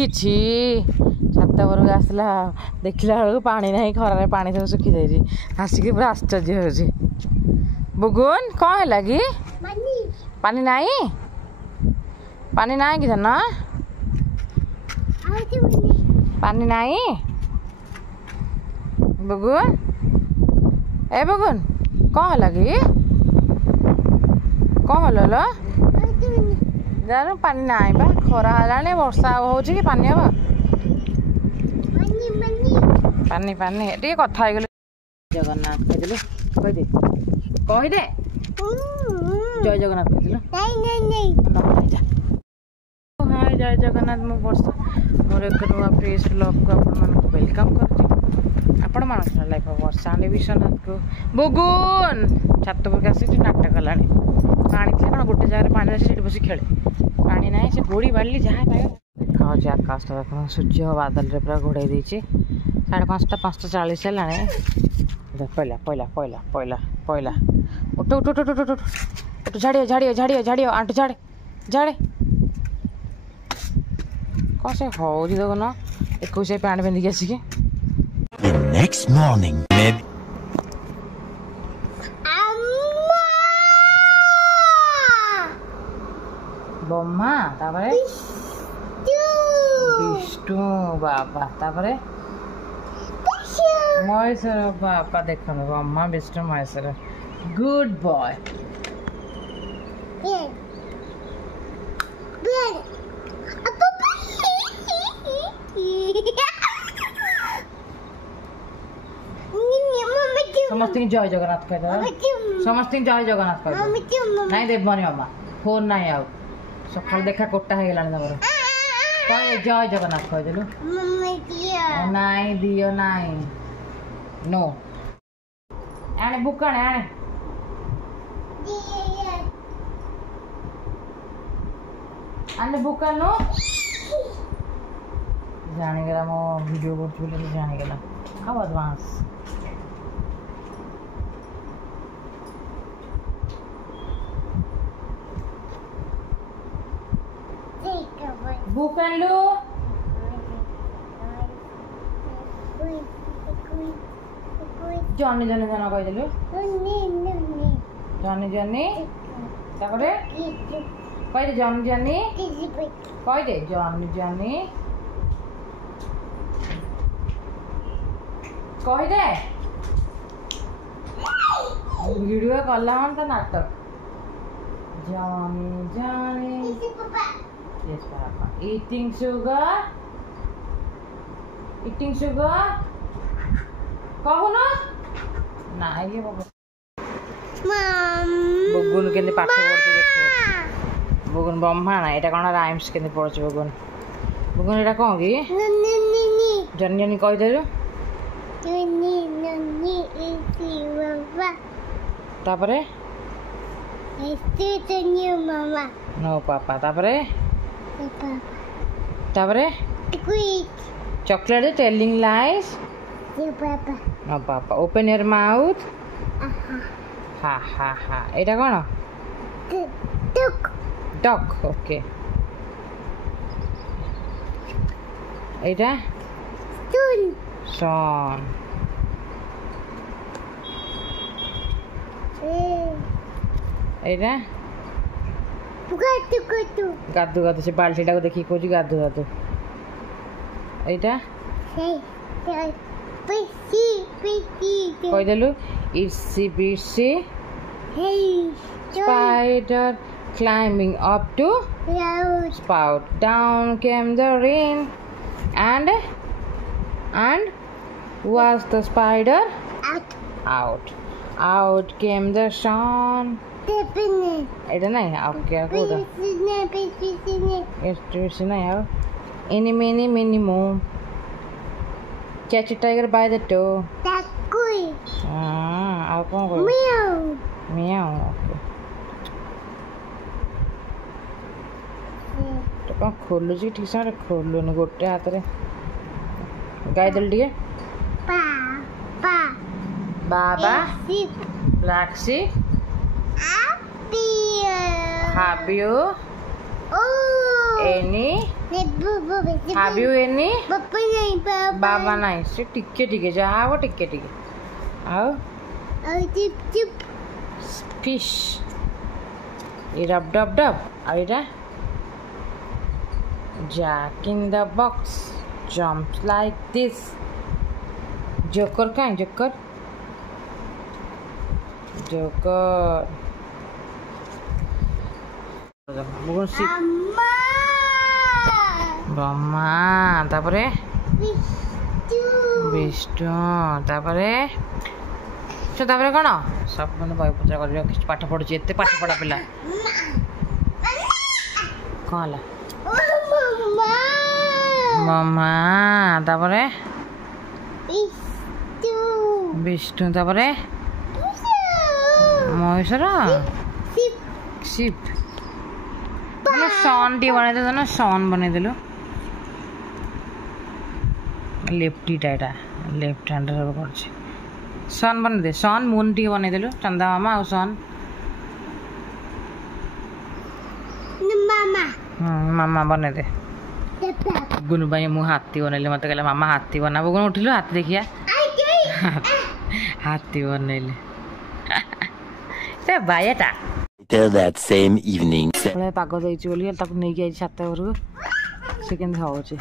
छि छि छात पर आसला देखला बेलू पानी ना खरार पानी सब सुखी जाइए आसिक पूरा आश्चर्य हो बुगुन कौन है लगी पानी नहीं पानी नहीं कि धन पानी नहीं बुगुन ए बुगुन कौन है लगी कौन हल जान पानी नहीं बा खरा है वर्षा हो पानी हम पानी पानी ये कथा हो जगन्नाथ कहलु कहीदे कहीदे जय जगन्नाथ कहलु हाय जय जगन्नाथ मो वर्षा मोर एक नुआ फ्रेश ब्लॉग को आपण वेलकम कर आपण मान लाइफ वर्षा विश्वनाथ को बुगुन छात पर आसी नाटक कलानी पानी थे ना गोटे जगह पानी अच्छे बस खेले पानी ना से गोड़ी बाड़ी जहाँ पाए देखा आकाश देख सूर्य बादल पूरा घोड़े देती 5:30 5:40 है पहला पहला पहला पहला पहला उठ उठ उठ उठ उठ उठ झाड़ियो झाड़ियो झाड़ियो झाड़ियो आंट झाड़े झाड़े कौन से हो देखो ना 21 पैंट पिंधिक आसिक नेक्स्ट मॉर्निंग बम्मा तापरे विष्णु बाबा तापरे महेश्वर बाबा देखो बम्मा विष्णु महेश्वर गुड बॉय समस्त जय जगन्नाथ कह समस्त जय जगन्नाथ कह नहीं देवनी मामा फोन ना आउ सका देखा कोटा हो गला कह जय जगन्नाथ कहदेलु नाई दियो नाई नो आने बुक आने आने आने बुक नो जानीगला मो वीडियो कर जानीगला का बदमाश बुक आनलु जॉनी जॉनी जाना कहदेलु जॉनी जॉनी तापरे कह दे जॉनी जॉनी कह दे जॉनी जॉनी कह दे वीडियो कला तो नाटक Johnny Johnny yes papa eating sugar कहू ना ये बाबा बुगुन के पाठ पढ़ते देखो बुगुन ब्रह्मा ना এটা कोन राइम्स के पढ़छ बुगुन बुगुन এটা कोन की जन जन कह देलु तापरे मामा नो पापा तापरे तापरे chocolate telling lies no papa open your mouth ha ha ha eta kono duck okay eta son eta गाधु गाधु से बाल्टी टाक देखिए कौन गाधु गाधु एटा कहदेलु इट्सी बिट्सी spider climbing up to spout down came the rain and was the spider out came the sun এটা নাই ওকে আর কোডা estimation নাই আর eeny meeny mo catch a tiger by the toe takuy আর কোন কই meow meow ওকে तो कौन खोलु जी ठीक से खोलु न गोटे हाथ रे गाय दल दिए बाबा black sheep happy any? Have you any? बाबा नहीं से टिके टिके जहाँ वो टिके टिके आओ फिश ये रब dub dub आइरा Jack in the box jumps like this joker कहाँ जोकर जोकर बुगुन सी ब्रह्मा तापरे विष्णु तापरे तो तापरे कौन सब मैंने बही पूजा कर पाठ पढ़ुची एत पाठ पढ़ा पिला कौन है मामा तापरे विष्णु तापरे महेश्वर शिप मैंने सन टी बन दे ना सन बन देलु लेफ्टी टाइटा लेफ्ट हैंड सब कर सन बन दे सन मून टी बन देलु चंदा मामा और सन मामा बन दे गुनु भाई मु हाथी बनैले मत कहले मामा हाथी बना गुनु उठिलो हाथी देखिया हाथी बनैले से बायटा that same evening. पाग देछि बोली ताको नै के छात घर से केन होउछ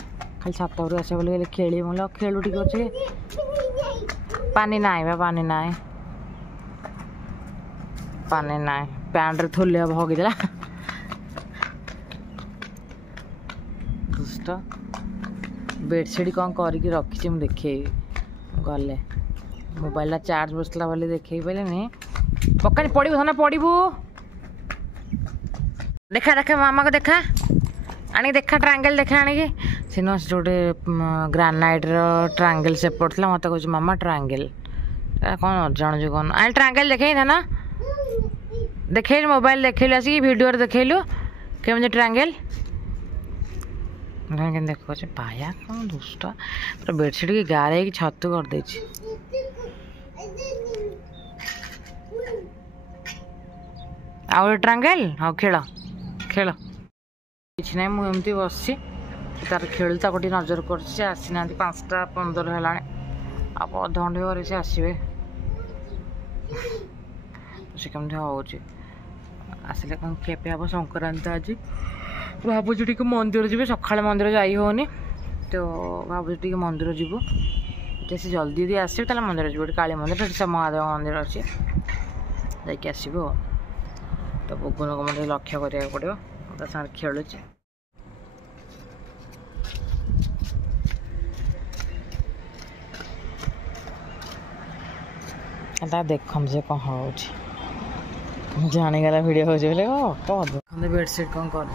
खाली छात घर आसे बोली खेली मोला खेलु ठीक होछ पानी नाय बा पानी नाय पैंट रे थोले भोगी देला दुष्ट बेडशीट कौन करके रखी मुझे देखे गले मोबाइल चार्ज बसला बोले देखे पहले नहीं पक्का नहीं पड़ू ना पड़ू देखा देखा मामा को देखा आनी देखा ट्रायंगल देखा आनी सिनो गोटे ग्रानाइट ट्रायंगल से पड़ता मत कह मामा ट्रायंगल कौन अजाण जो कौन आनी ट्रायंगल देखे था ना देखे मोबाइल देखेलु आसिक वीडियो देखेलु केमती ट्रायंगल देखो पाया कौन दुष्ट पूरा बेडसीट की गारे की छतु कर दे ट्रायंगल हाँ खेल खेल कि ना मुझे बस तार खेल गोटे नजर कर आसीना 5:15 है आप अधघंटे पर से आसवे से कमी आसिले कौन खेपे हम संक्रांत आज भावुँ टी मंदिर जी सका मंदिर जाई होनी तो भावुँ टी मंदिर जीवु से जल्दी यदि आसो तो मंदिर जीव काली मंदिर महादेव मंदिर अच्छे जाकि आसो तो बुगुन को मतलब लक्ष्य करा पड़ो साथ खेलुचे देखम से कौन हो जानीगला भिड हो बेडसीट कौन कर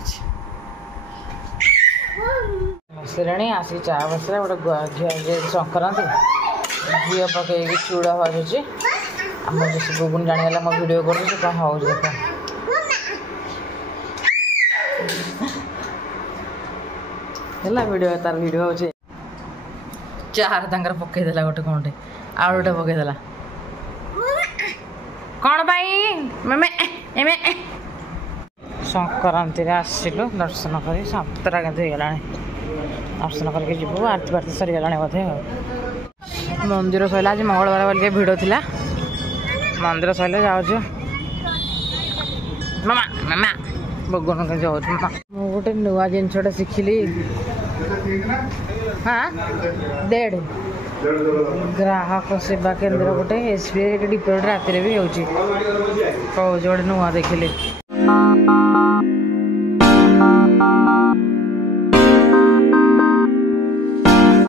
बसलाणी आसिक चा बसला गोटे संक्रांति घी पकई चूड़ा भाजुची आम बुगुन जानीगला मो भिड कर कौन हो देख भिडियो तार भिड हो चार तंकर पकईदेला गोटे कौन आउ गोटे पकईदेला कौन पाई संक्रांति आसिलु दर्शन कर 7टा गला दर्शन करके जीवु आरती बारती सरीगला बोधे मंदिर सैला आज मंगलवार बोलिए भिड़ थिला मंदिर सैले जाऊँ मामा मामा बगन के जाऊँ मु गोटे नुआ जिनसटा शिखिली हाँ 1.5 ग्राहक सेवा केन्द्र गोटे SBI डिपोट राति भी हो गोटे नुआ देखिली।